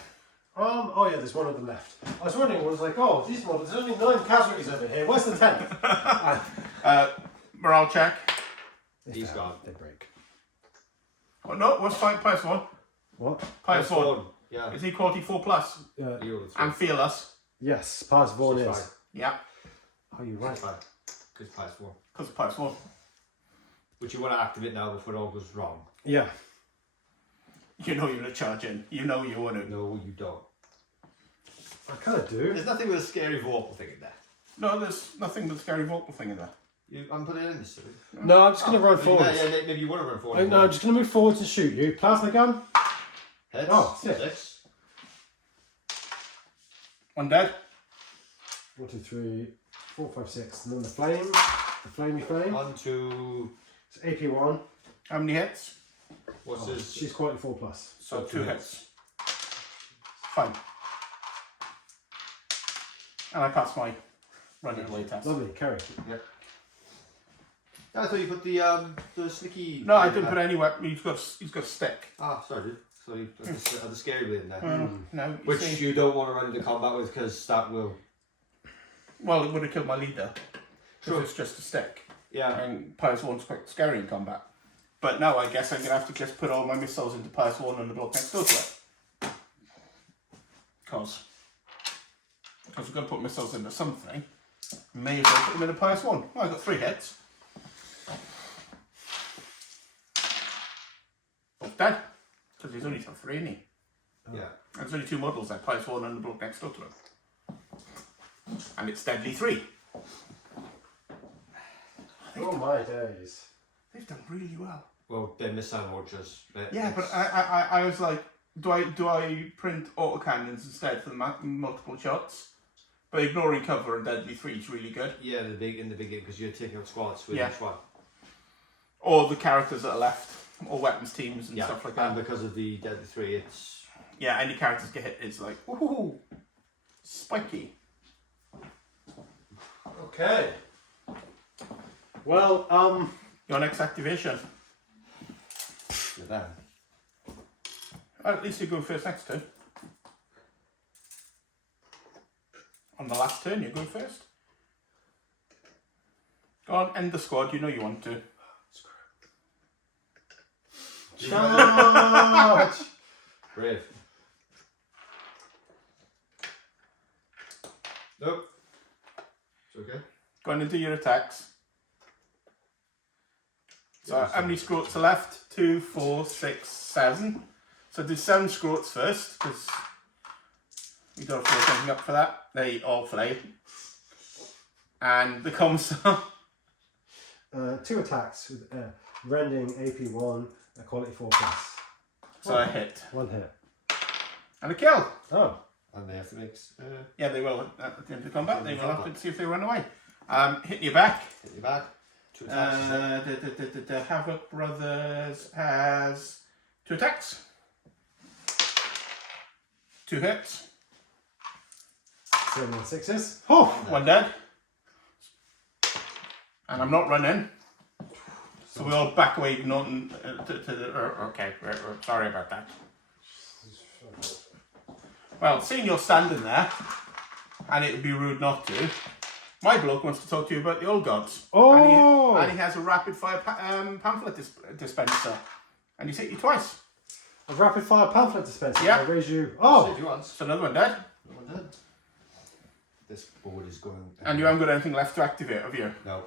Oh yeah, there's one of them left. I was wondering, I was like, oh, these models, there's only 9 casualties over here. Where's the 10th? Morale check. He's gone. They break. Oh, no, what's plus 1? What? Plus 1. Yeah. Is equality 4 plus. The other 3. And fearless. Yes, Paz Vaughan So is. it's Yeah. Oh, you're right. fine. Because price 4. Because of plus 1. But you want to activate now before it all goes wrong. Yeah. You know you're going to charge in. You know you want to. No, you don't. I kind of do. There's nothing with a scary vocal thing in there. No, there's nothing with the scary vocal thing in there. I'm putting it in this. No, I'm just going to run forward. Yeah, maybe you want to run forward. No, I'm just going to move forwards and shoot you. Plasma gun. Heads. Oh, 6. 6. 1 dead. 1, 2, 3, 4, 5, 6. And then the flame. The flamey flame. 1, 2. It's AP1. How many hits? What's this? She's quality 4 plus. So So 2 2 hits. Fine. And I passed my running away test. Lovely, carry. Yeah. I thought you put the sneaky. No, I didn't put any weapon. He's got a stick. Ah, sorry, dude. So you put the scary blade in there. No, you Which see, you don't want to run into combat with because that will. well, it would have killed my leader. Sure. If it's just a stick. Yeah. And Pius 1's quite scary in combat. But now I guess I'm going to have to just put all my missiles into Pius 1 and the block next door to it. Because we're going to put missiles into something. May as well put them into Pius 1. Well, I got 3 hits. Both dead. Because he's only got 3, isn't he? Yeah. There's only 2 models there, Pius 1 and the block next door to him. And it's deadly 3. Oh my days. They've done really well. Well, they're missile launchers. Yeah, but I was like, do I print autocannons instead for the multiple shots? But ignoring cover and deadly 3 is really good. Yeah, in the beginning because you're taking out squads with Yeah. each one. Or the characters that are left, or weapons teams and stuff like that. And because of the deadly 3, it's Yeah, any characters get hit is like, ooh, spiky. Okay. Well, Your next activation. you're there. At least you go first next turn. on the last turn, you go first. Go on, end the squad. You know you want to. Charge! Brave. Nope. It's okay. Go on and do your attacks. So how many scroats are left? 2, 4, 6, 7. So do 7 scroats first, because we don't throw something up for that. They all fly. And the commissar. 2 attacks with rending AP1, a quality 4+. So a hit. 1 hit. And a kill. Oh. And they have to make. Yeah, they will at the end of combat. They will have to see if they run away. Hit your back. Hit your back. 2 attacks. The Havoc Brothers has 2 attacks. 2 hits. 7 and 6s. Oh, 1 dead. And I'm not running. So we all back away to the... okay, sorry about that. Well, seeing you're standing there, and it would be rude not to, my bloke wants to talk to you about the old gods. Oh! And he has a rapid fire pamphlet dispenser. And he's hit you twice. A rapid fire pamphlet dispenser. Yeah. I raise you. So Oh! if you want. So another one dead. No one did. This board is going. And you haven't got anything left to activate, have you? No.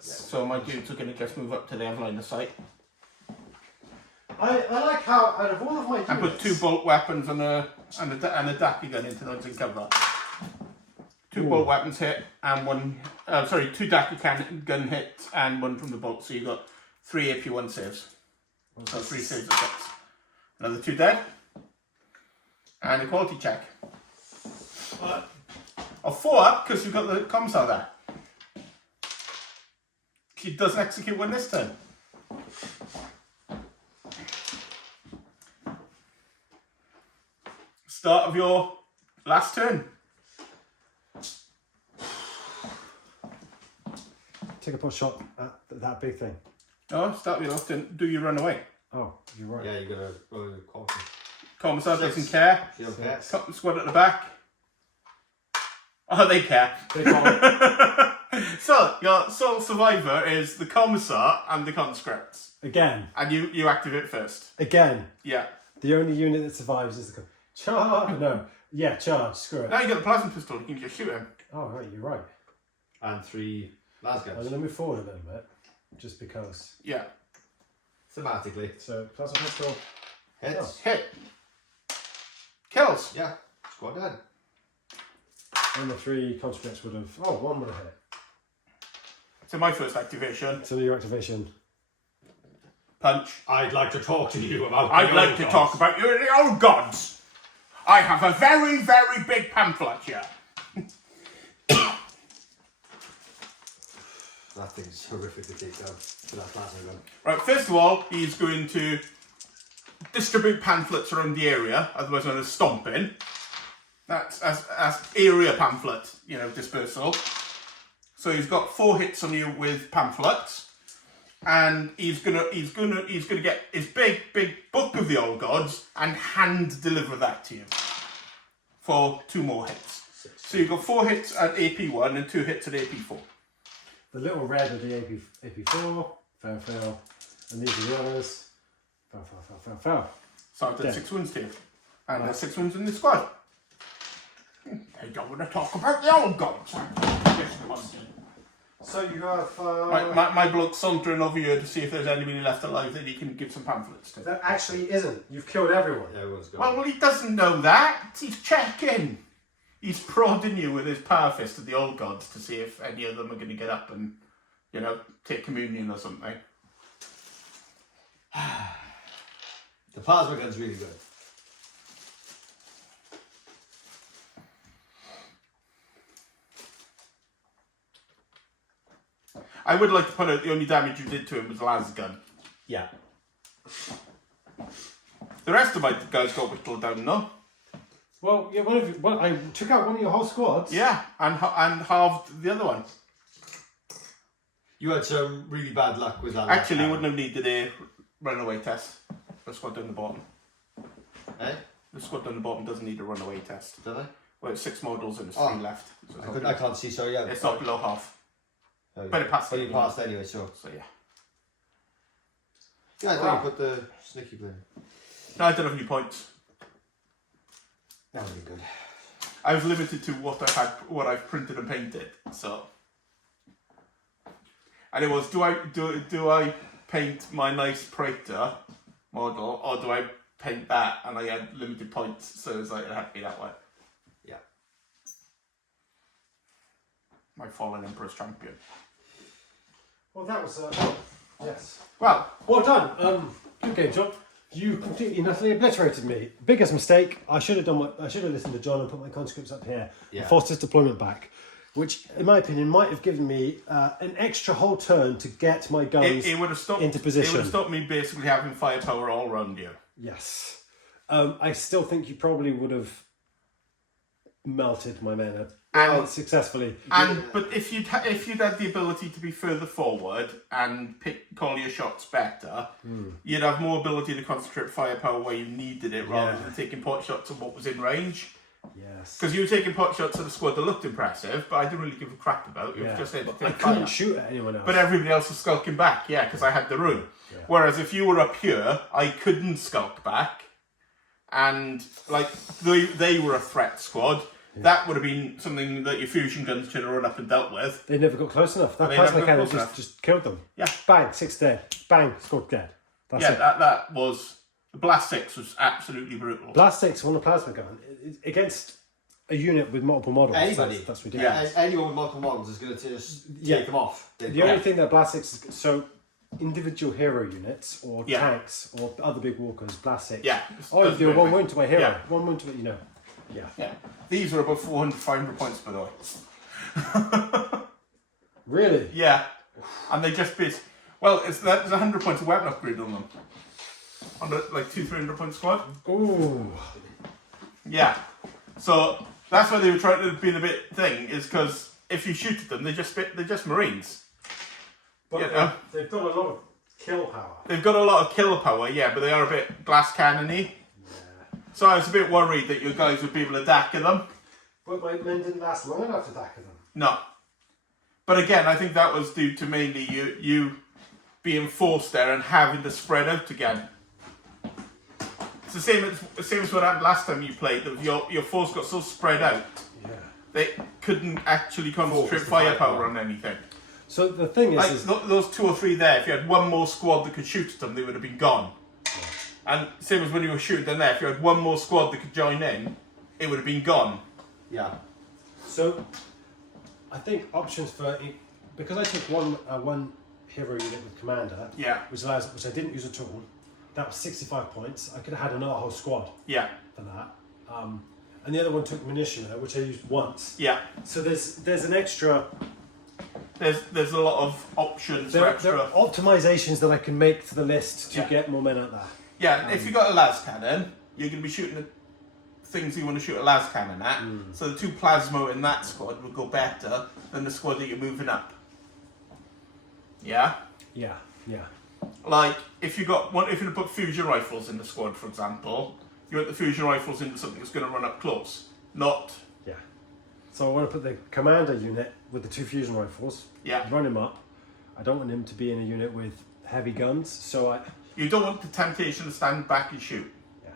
So my dudes are going to just move up to their line of sight. I like how out of all of my units... And put 2 bolt weapons and a dacky gun into those in cover. 2 bolt weapons hit and 1... 2 dacky gun hits and 1 from the bolt. So you got 3 AP1 saves. So 3 saves of 6. Another 2 dead. And a quality check. Of 4 up because you've got the commissar there. She doesn't execute one this turn. Start of your last turn. Take a pot shot at that big thing. No, start of your last turn. Do you run away? Oh, you're right. Yeah, you gotta roll the caution. Commissar doesn't care. You don't care. Squad at the back. Oh, they care. They can't. So, your sole survivor is the commissar and the conscripts. Again. And you activate first. Again. Yeah. The only unit that survives is the... Charge! No. Yeah, charge. Screw it. Now you got the plasma pistol, you can just shoot him. Oh, right, you're right. And 3 I'm lasguns. going to move forward a little bit. Just because. Yeah. Thematically. So, plasma pistol. Hits. Hit. Kills. Yeah. Squad dead. And the 3 conscripts would have... Oh, 1 would have hit. So my first activation. So your activation. Punch. I'd like to talk to you about. I'd like to talk about you and the old gods. I have a very, very big pamphlet here. That thing's horrific to take down for that plasma gun. Right, first of all, he's going to distribute pamphlets around the area, otherwise known as stomping. That's as area pamphlet, dispersal. So he's got 4 hits on you with pamphlets, and he's gonna get his big book of the old gods and hand deliver that to you for 2 more hits. So you've got 4 hits at AP1 and 2 hits at AP4. The little red of the AP4. Fail. And these are the others. Fail. So I've done 6 wounds to you, and there's 6 wounds in the squad. I don't want to talk about the old gods. So you have... My bloke's sauntering over here to see if there's anybody left alive that he can give some pamphlets to. That actually isn't. You've killed everyone. Yeah, everyone's gone. Well, he doesn't know that. He's checking. He's prodding you with his power fist of the old gods to see if any of them are going to get up and, take communion or something. The plasma gun's really good. I would like to point out the only damage you did to him was las gun. Yeah. The rest of my guys got whittled down, no? Well, yeah. I took out one of your whole squads. Yeah, and halved the other one. You had some really bad luck with that. Actually, wouldn't have needed a runaway test. The squad down the bottom. Eh? The squad down the bottom doesn't need a runaway test. Do they? Well, it's 6 models and there's 3 left. So it's not I can't see, so yeah. it's not below half. Oh, But it passed But you anyway. passed anyway, so. So yeah. Yeah, I thought you put the sneaky blue. No, I don't have any points. That would be good. I was limited to what I've printed and painted. So. And it was, do I paint my nice Praetor model, or do I paint that? And I had limited points, so it was like, it had to be that way. Yeah. My fallen Emperor's champion. Well, that was yes. Well, Well done. Good game, John. You completely and utterly obliterated me. Biggest mistake. I should have listened to John and put my conscripts up here. Yeah. And forced his deployment back, which, in my opinion, might have given me an extra whole turn to get my guns it would have stopped into position. It would have stopped me basically having firepower all around you. Yes. I still think you probably would have melted my men successfully. But if you'd had the ability to be further forward and call your shots better, you'd have more ability to concentrate firepower where you needed it rather than taking pot shots at what was in range. Yes. Because you were taking pot shots at a squad that looked impressive, but I didn't really give a crap about. You were just able to I take couldn't fire. shoot at anyone else. But everybody else was skulking back, because I had the rune. Yeah. Whereas if you were up here, I couldn't skulk back. And, like, they were a threat squad. That would have been something that your fusion guns should have run up and dealt with. They never got close enough. That They plasma never got cannon close enough. just killed them. Yeah. Bang, 6 dead. Bang, squad dead. That's it. That was... The Blast 6 was absolutely brutal. Blast 6 on a plasma gun against a unit with multiple models. Anybody. That's ridiculous. Yeah, anyone with multiple models is going to just take them off. The only thing that Blast 6 is... So, individual hero units or Yeah. tanks or other big walkers, Blast 6. Yeah. Oh, you do one wound to my hero. Yeah. One wound to it, Yeah. Yeah. These were about 400, 500 points, by the way. Really? Yeah. And they just bit... Well, there's 100 points of weapon upgrade on them. On the, like, 200-300 point squad. Ooh. Yeah. So, that's why they were trying to be a bit thing, is because if you shoot at them, they're just Marines. But You know? they've got a lot of kill power. They've got a lot of kill power, but they are a bit glass cannony. Yeah. So I was a bit worried that you guys would be able to dacker them. But my men didn't last long enough to dacker them. No. But again, I think that was due to mainly you being forced there and having to spread out again. It's the same as what happened last time you played. That your force got so spread out, they couldn't actually concentrate firepower on anything. So the thing is, Like those 2 or 3 there, if you had one more squad that could shoot at them, they would have been gone. And same as when you were shooting them there, if you had one more squad that could join in, it would have been gone. Yeah. So I think options for, because I took one hero unit with commander, which I didn't use at all. That was 65 points. I could have had another whole squad for that. And the other one took munitioner, which I used once. Yeah. So there's an extra. There's a lot of options for There extra. are optimizations that I can make to the list to get more men out there. Yeah, if you've got a las cannon, you're going to be shooting at things you want to shoot a las cannon at. So the 2 plasma in that squad would go better than the squad that you're moving up. Yeah? Yeah. Like, if you put fusion rifles in the squad, for example, you want the fusion rifles into something that's going to run up close, not... Yeah. So I want to put the commander unit with the 2 fusion rifles, run him up. I don't want him to be in a unit with heavy guns, so You don't want the temptation to stand back and shoot. Yeah.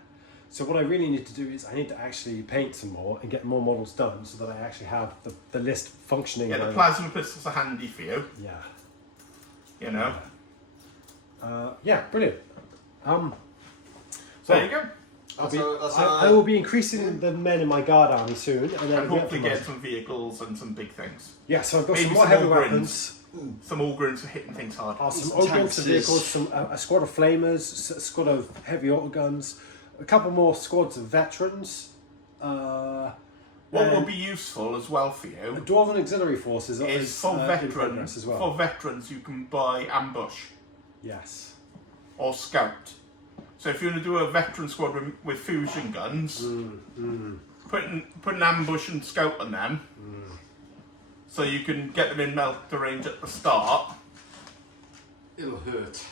So what I really need to do is I need to actually paint some more and get more models done so that I actually have the list functioning. Yeah, the plasma pistols are handy for you. Yeah. You know? Brilliant. So there you go. I will be increasing the men in my guard army soon, and then And hopefully get some vehicles and some big things. Yeah, so I've got Maybe some more some heavy Ogrins. weapons. Some Ogrins for hitting things hard. Some Some Ogrins tanks. vehicles, a squad of flamers, a squad of heavy autoguns, a couple more squads of veterans. What will be useful as well for you Dwarven auxiliary forces is for in veterans. progress as well. For veterans, you can buy ambush Yes. or scout. So if you want to do a veteran squad with fusion guns, put an ambush and scout on them, so you can get them in melter range at the start. It'll hurt.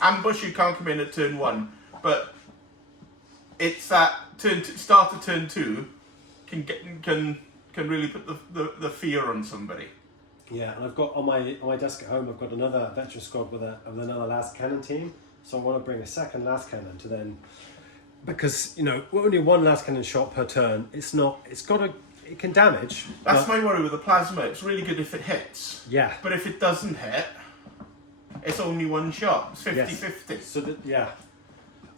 Ambush, you can't come in at turn 1, but it's at start of turn 2. can really put the fear on somebody. Yeah, and I've got on my desk at home, I've got another veteran squad with another las cannon team. So I want to bring a second las cannon to then, because we're only one las cannon shot per turn. It can damage. That's my worry with the plasma. It's really good if it hits. Yeah. But if it doesn't hit, it's only one shot. It's 50-50. Yes. So yeah.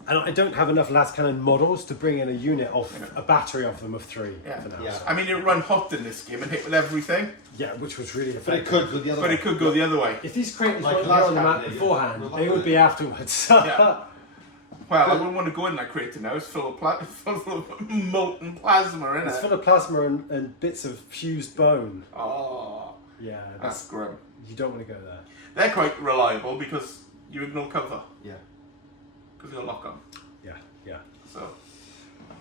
And I don't have enough las cannon models to bring in a unit of a battery of them of 3 for now. Yeah. So. I mean, it run hot in this game and hit with everything. Yeah, which was really But effective. it could go the other way. But it could go the other way. If these craters Like weren't last on the map cannon, beforehand, yeah. they would be afterwards. Yeah. Well, I wouldn't want to go in that crater now. It's full of molten plasma, isn't It's it? full of plasma and bits of fused bone. Oh, Yeah, that's grim. you don't want to go there. They're quite reliable because you ignore cover. Yeah. Because you'll lock them. Yeah. So,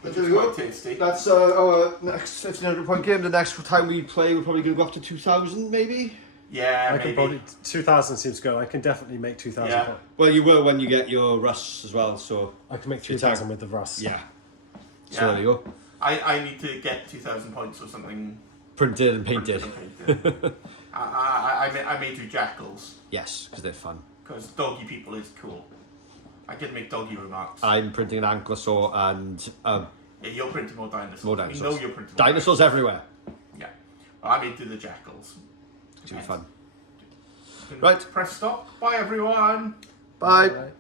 But which there is we go. quite tasty. That's our next 1500 point game. The next time we play, we're probably going to go up to 2000 maybe. Yeah, I maybe. can probably 2000 seems good. I can definitely make 2000. Yeah. Well, you will when you get your Russ as well, so... I can make 3000 with the Rust. Yeah. So Yeah. there you go. I need to get 2,000 points or something. Printed and painted. Painted. I may do jackals Yes, because they're fun. because doggy people is cool. I can make doggy remarks. I'm printing an ankylosaur and Yeah, you're printing more dinosaurs. more We dinosaurs. know you're printing more Dinosaurs everywhere. Yeah. Well, I may do the jackals. It's going to be fun. Can Right. Press stop. Bye, everyone. Bye. Right.